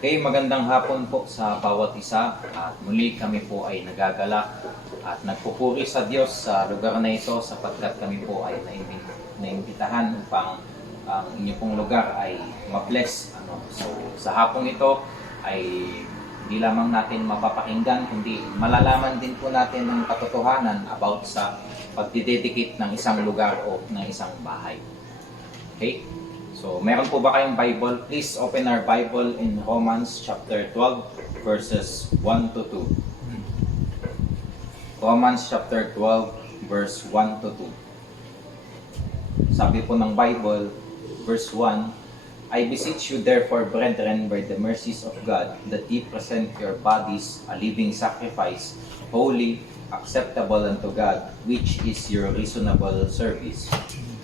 Okay, magandang hapon po sa bawat isa at muli kami po ay nagagalak at nagpupuri sa Diyos sa lugar na ito sapagkat kami po ay naimbitahan upang ang inyo pong lugar ay ma-bless. So sa hapong ito ay hindi lamang natin mapapakinggan kundi malalaman din po natin ang katotohanan about sa pagdidedicate ng isang lugar o ng isang bahay. Okay? So, meron po ba kayong Bible? Please open our Bible in Romans chapter 12 verses 1 to 2. Romans chapter 12 verse 1 to 2. Sabi po ng Bible, verse 1, I beseech you therefore, brethren, by the mercies of God, that ye present your bodies a living sacrifice, holy, acceptable unto God, which is your reasonable service.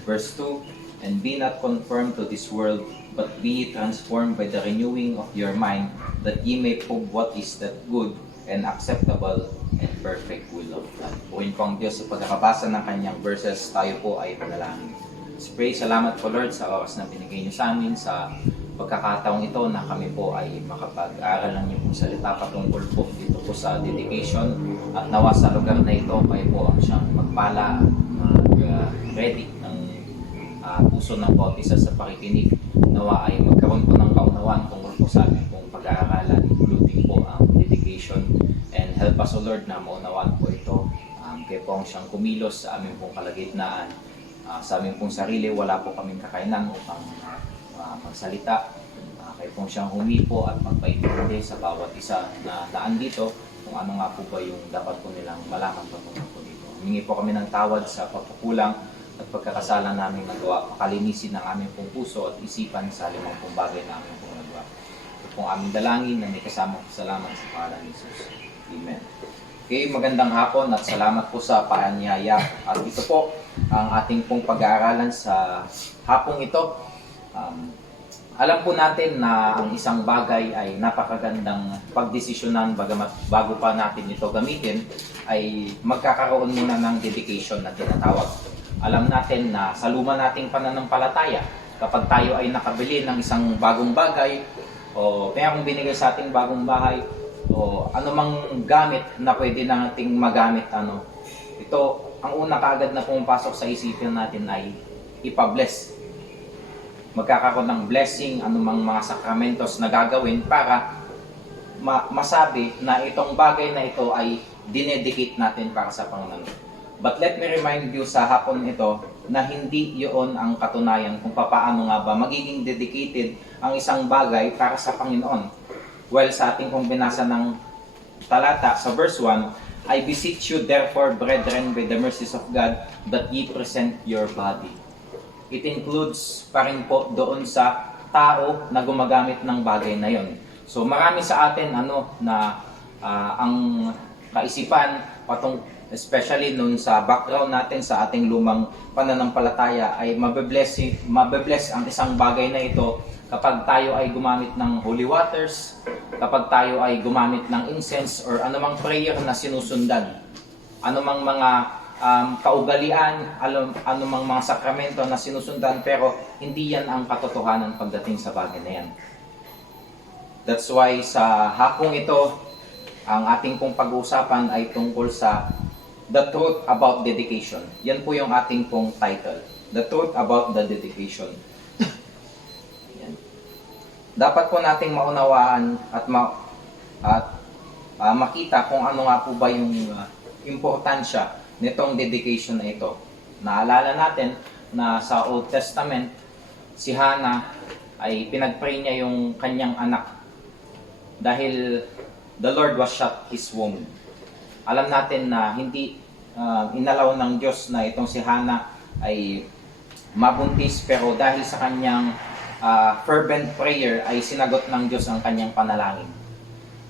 Verse 2, and be not conformed to this world, but be ye transformed by the renewing of your mind, that ye may prove what is that good and acceptable and perfect will of God. Puhin po ang Diyos sa pagkakabasa ng kanyang verses, tayo po ay panalangin. Let's pray. Salamat po Lord sa oras na binigay niyo sa amin sa pagkakataong ito na kami po ay makapag-aral ng inyong salita patungkol po dito po sa dedication, at nawa sa lugar na ito kayo po ang siyang magpala at mag-ready puso ng bawat isa sa pakikinig. Nawa ay magkaroon po ng kaunawaan tungkol po sa amin pong pag-aaralan, including po ang dedication, and help us O Lord na maunawaan po ito. Kayo po ang siyang kumilos sa aming pong kalagitnaan. Sa aming pong sarili, wala po kaming kakainan upang magsalita. Kayo pong siyang humipo at magpaintindi sa bawat isa na daan dito kung ano nga po ba yung dapat po nilang malaman patungkol po dito. Humingi po kami ng tawad sa pagkukulang at pagkakasala namin nagawa, makalinisin ng aming pong puso at isipan sa limang pong bagay na aming pong nagawa. Ito pong aming dalangin na may kasamang salamat sa pangalan ni Jesus. Amen. Okay, magandang hapon at salamat po sa paanyaya. At ito po ang ating pong pag-aaralan sa hapong ito. Alam po natin na ang isang bagay ay napakagandang pagdesisyonan bago pa natin ito gamitin, ay magkakaroon muna ng dedication na tinatawag. Alam natin na sa luma nating pananampalataya, kapag tayo ay nakabili ng isang bagong bagay o mayroong binigay sa ating bagong bahay o anumang gamit na pwede nating magamit, ito ang una kaagad na pumapasok sa isipin natin ay ipa-bless. Magkakaroon ng blessing, anumang mga sakramentos na gagawin para masabi na itong bagay na ito ay dinedicate natin para sa Panginoon. But let me remind you sa hapon ito na hindi yun ang katunayan kung paano nga ba magiging dedicated ang isang bagay para sa Panginoon. Well, sa ating kong binasa ng talata sa verse 1, I beseech you therefore, brethren, by the mercies of God, that ye present your body. It includes pa rin po doon sa tao na gumagamit ng bagay na yon. So marami sa atin na ang kaisipan especially nun sa background natin sa ating lumang pananampalataya ay mabe-bless ang isang bagay na ito kapag tayo ay gumamit ng holy waters, kapag tayo ay gumamit ng incense or anumang prayer na sinusundan, anumang mga kaugalian, anumang mga sakramento na sinusundan, pero hindi yan ang katotohanan pagdating sa bagay na yan. That's why sa hapong ito, ang ating pong pag-uusapan ay tungkol sa The Truth About Dedication. Yan po yung ating pong title. The Truth About the Dedication. Yan. Dapat po nating maunawaan at makita kung ano nga po ba yung importansya nitong dedication na ito. Naalala natin na sa Old Testament, si Hannah ay pinag-pray niya yung kanyang anak dahil the Lord was shut his womb. Alam natin na hindi inalaw ng Diyos na itong si Hannah ay mabuntis, pero dahil sa kanyang fervent prayer ay sinagot ng Diyos ang kanyang panalangin.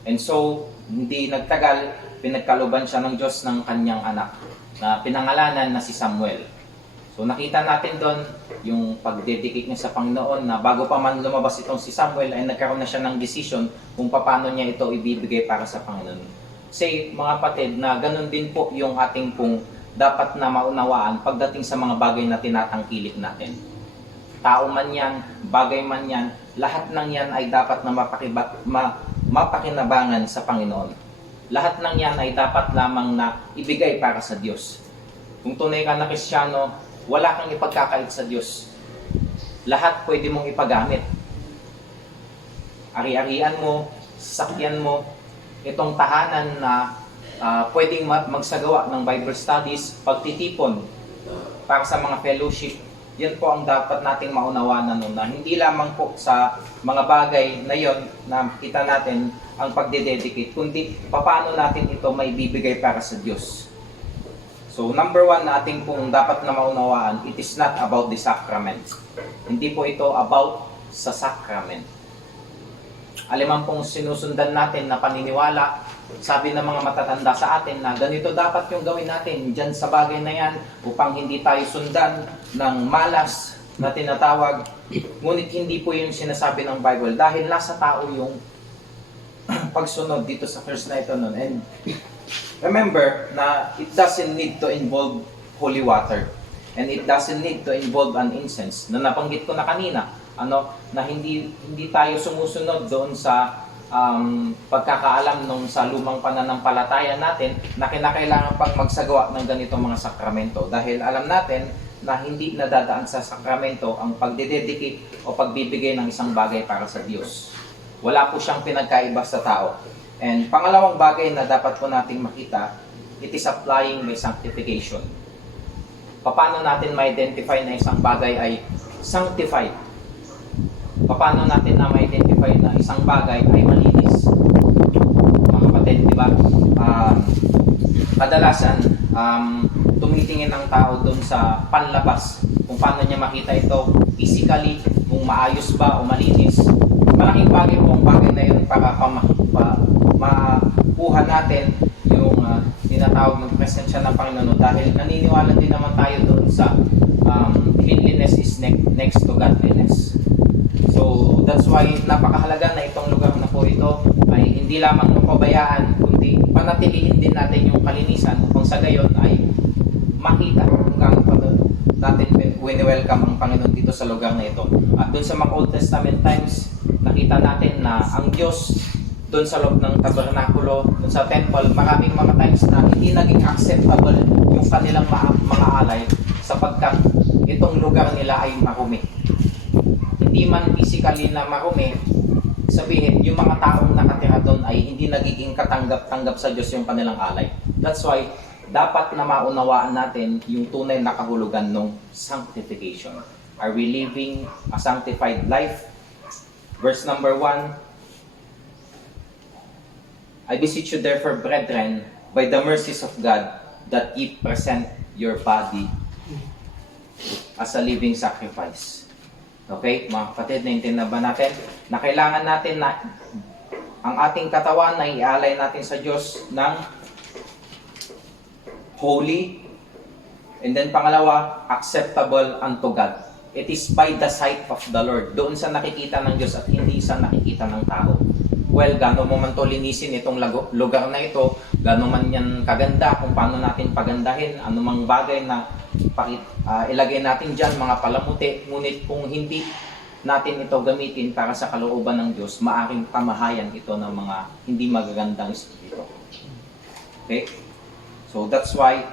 And so, hindi nagtagal, pinagkaluban siya ng Diyos ng kanyang anak na pinangalanan na si Samuel. So nakita natin doon yung pag-dedicate niya sa Panginoon na bago pa man lumabas itong si Samuel ay nagkaroon na siya ng decision kung paano niya ito ibibigay para sa Panginoon. Say, mga kapatid, na ganun din po yung ating pong dapat na maunawaan pagdating sa mga bagay na tinatangkilik natin. tao man yan, bagay man yan, lahat ng yan ay dapat na mapakinabangan sa Panginoon. Lahat ng yan ay dapat lamang na ibigay para sa Diyos. Kung tunay ka na Kristiyano, wala kang ipagkakait sa Diyos. Lahat pwede mong ipagamit. Ari-arian mo, sasakyan mo, itong tahanan na pwedeng magsagawa ng Bible studies, pagtitipon para sa mga fellowship. Yan po ang dapat nating maunawanan nun, na hindi lamang po sa mga bagay na yon na kita natin ang pagdededicate, kundi paano natin ito may bibigay para sa Diyos. So number one na ating pong dapat na maunawaan, it is not about the sacrament. Hindi po ito about sa sacrament. Alimang pong sinusundan natin na paniniwala, sabi ng mga matatanda sa atin na ganito dapat yung gawin natin dyan sa bagay na yan upang hindi tayo sundan ng malas na tinatawag. Ngunit hindi po yung sinasabi ng Bible dahil nasa tao yung pagsunod dito sa verse na ito nun. And remember na it doesn't need to involve holy water and it doesn't need to involve an incense na nabanggit ko na kanina, na hindi tayo sumusunod doon sa pagkakaalam nung sa lumang pananampalataya natin na kinakailangan pang magsagawa ng ganitong mga sakramento dahil alam natin na hindi nadadaan sa sakramento ang pagdededicate o pagbibigay ng isang bagay para sa Diyos. Wala po siyang pinagkaiba sa tao. And pangalawang bagay na dapat po nating makita, it is applying by sanctification. Paano natin ma-identify na isang bagay ay sanctified? Paano natin na ma-identify na isang bagay ay malinis? Mga kapatid, di ba? Kadalasan, tumitingin ang tao doon sa panlabas. Kung paano niya makita ito physically, kung maayos ba o malinis. Malaking bagay po ang bagay na yun para makuha natin yung tinatawag ng presensya ng Panginoon dahil naniniwala din naman tayo doon sa cleanliness is next to godliness. So that's why napakahalaga na itong lugar na po ito ay hindi lamang mapabayaan kundi panatilihin din natin yung kalinisan upang sa gayon ay makita kung gaano pa natin wini-welcome ang Panginoon dito sa lugar na ito. At doon sa mga Old Testament times, nakita natin na ang Diyos doon sa loob ng tabernakulo, doon sa temple, maraming mga times na hindi naging acceptable yung kanilang mga alay sapagkat itong lugar nila ay marumi. Hindi man physically na marumi, sabihin, yung mga taong nakatira doon ay hindi nagiging katanggap-tanggap sa Diyos yung kanilang alay. That's why, dapat na maunawaan natin yung tunay na kahulugan ng sanctification. Are we living a sanctified life? Verse number 1, I beseech you therefore, brethren, by the mercies of God, that ye present your body as a living sacrifice. Okay, mga kapatid, naintindihan ba natin na kailangan natin na ang ating katawan na ialay natin sa Diyos ng holy, and then pangalawa, acceptable unto God. It is by the sight of the Lord. Doon sa nakikita ng Diyos at hindi sa nakikita ng tao. Well, gano'n mo man to linisin itong lugar na ito, gano'n man yan kaganda, kung paano natin pagandahin, anumang bagay na ilagay natin dyan, mga palamuti, ngunit kung hindi natin ito gamitin para sa kalooban ng Diyos, maaring pamahayan ito ng mga hindi magagandang espiritu. Okay? So that's why,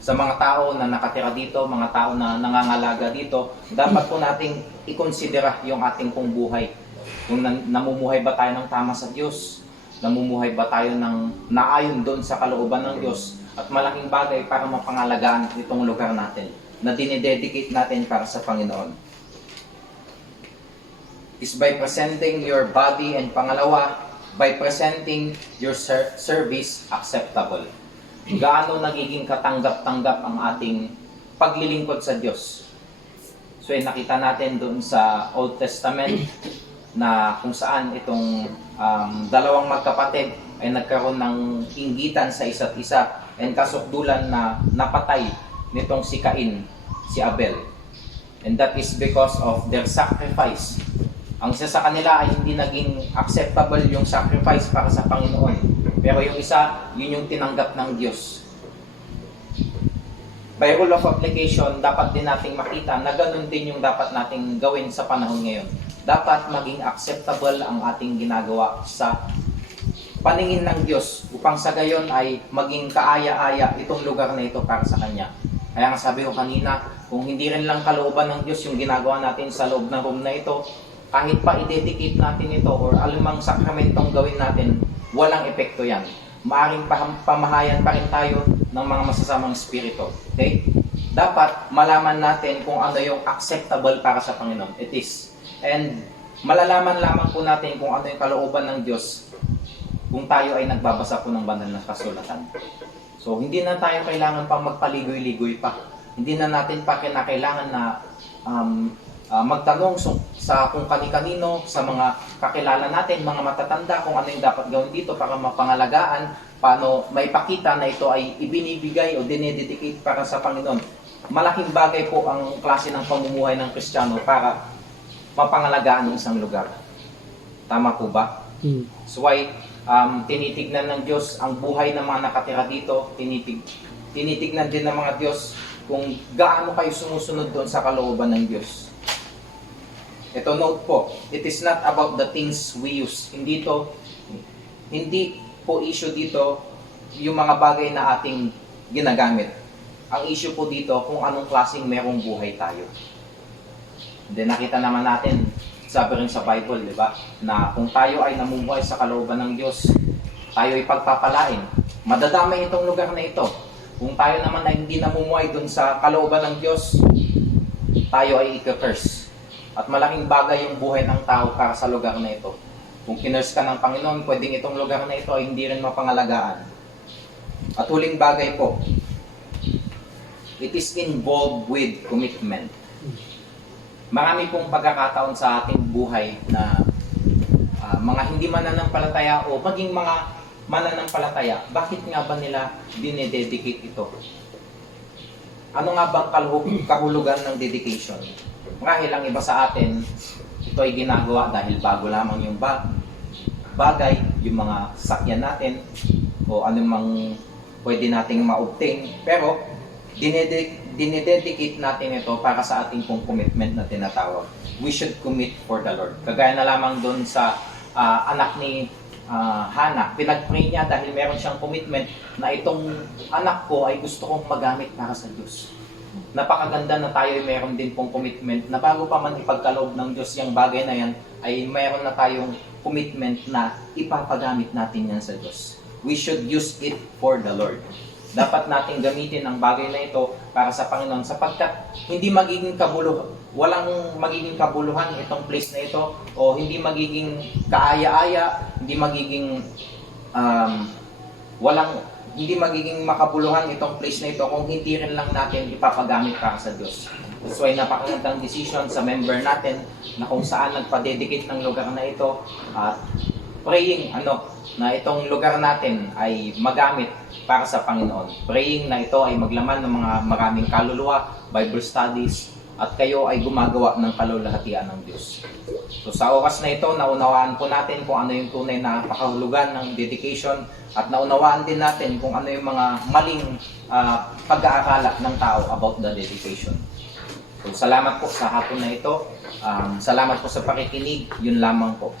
sa mga tao na nakatira dito, mga tao na nangangalaga dito, dapat po nating ikonsidera yung ating pong buhay. Kung namumuhay ba tayo ng tama sa Diyos? Namumuhay ba tayo ng naayon doon sa kalooban ng Diyos? At malaking bagay para mapangalagaan itong lugar natin na dinededicate natin para sa Panginoon. Is by presenting your body, and pangalawa, by presenting your service acceptable. Gaano nagiging katanggap-tanggap ang ating paglilingkod sa Diyos? So nakita natin doon sa Old Testament na kung saan itong dalawang magkapatid ay nagkaroon ng inggitan sa isa't isa and kasukdulan na napatay nitong si Cain, si Abel. And that is because of their sacrifice. Ang isa sa kanila ay hindi naging acceptable yung sacrifice para sa Panginoon. Pero yung isa, yun yung tinanggap ng Diyos. by rule of application, dapat din nating makita na ganun din yung dapat nating gawin sa panahon ngayon. Dapat maging acceptable ang ating ginagawa sa paningin ng Diyos upang sa gayon ay maging kaaya-aya itong lugar na ito para sa Kanya. Kaya nga sabi ko kanina, kung hindi rin lang kalooban ng Diyos yung ginagawa natin sa loob ng room na ito, kahit pa i-dedicate natin ito or alumang sakramentong gawin natin, walang epekto yan. Maaring pamahayan pa rin tayo ng mga masasamang spirito. Okay? Dapat malaman natin kung ano yung acceptable para sa Panginoon. It is. And malalaman lamang po natin kung ano yung kalooban ng Diyos kung tayo ay nagbabasa po ng banal na kasulatan. So, hindi na tayo kailangan pang magpaligoy-ligoy pa. Hindi na natin pa kinakailangan na magtanong sa kung kani-kanino, sa mga kakilala natin, mga matatanda, kung ano yung dapat gawin dito para mapangalagaan, paano maipakita na ito ay ibinibigay o dinededicate para sa Panginoon. Malaking bagay po ang klase ng pamumuhay ng Kristiyano para mapangalagaan ng isang lugar. Tama po ba? So why tinitignan ng Diyos ang buhay ng mga nakatira dito, tinitignan din ng mga Diyos kung gaano kayo sumusunod doon sa kalooban ng Diyos. Ito, note po, it is not about the things we use. Hindi po issue dito yung mga bagay na ating ginagamit. Ang issue po dito kung anong klaseng merong buhay tayo. Then nakita naman natin, sabi rin sa Bible, di ba? Na kung tayo ay namumuhay sa kalooban ng Diyos, tayo ay pagpapalain. Madadamay itong lugar na ito. Kung tayo naman ay hindi namumuhay dun sa kalooban ng Diyos, tayo ay i-curse. At malaking bagay yung buhay ng tao para sa lugar na ito. Kung kinurse ka ng Panginoon, pwedeng itong lugar na ito ay hindi rin mapangalagaan. At huling bagay po, it is involved with commitment. Marami pong pagkakataon sa ating buhay na mga hindi mananampalataya o maging mga mananampalataya, bakit nga ba nila dinededicate ito? Ano nga bang kahulugan ng dedication? Marahil ang iba sa atin, ito ay ginagawa dahil bago lamang yung bagay, yung mga sakyan natin, o anumang pwede nating ma-obtain. Pero, dinededicate natin ito para sa ating pong commitment na tinatawag. We should commit for the Lord. Kagaya na lamang doon sa anak ni Hannah, pinag-pray niya dahil meron siyang commitment na itong anak ko ay gusto kong magamit para sa Diyos. Napakaganda na tayo ay meron din pong commitment na bago pa man ipagkaloob ng Diyos yung bagay na yan, ay meron na tayong commitment na ipapagamit natin yan sa Diyos. We should use it for the Lord. Dapat natin gamitin ang bagay na ito para sa Panginoon sapagkat hindi magiging walang magiging kabuluhan itong place na ito o hindi magiging kaaya-aya, hindi magiging hindi magiging makabuluhan itong place na ito kung hindi rin lang natin ipapagamit para sa Diyos. That's why napakagandang decision sa member natin na kung saan nagpa-dedicate ng lugar na ito at praying na itong lugar natin ay magamit para sa Panginoon. Praying na ito ay maglaman ng mga maraming kaluluwa, Bible studies, at kayo ay gumagawa ng kalulahatian ng Diyos. So sa oras na ito, naunawaan po natin kung ano yung tunay na pakahulugan ng dedication at naunawaan din natin kung ano yung mga maling pag-aakala ng tao about the dedication. So salamat po sa hapon na ito. Salamat po sa pakikinig. Yun lamang po.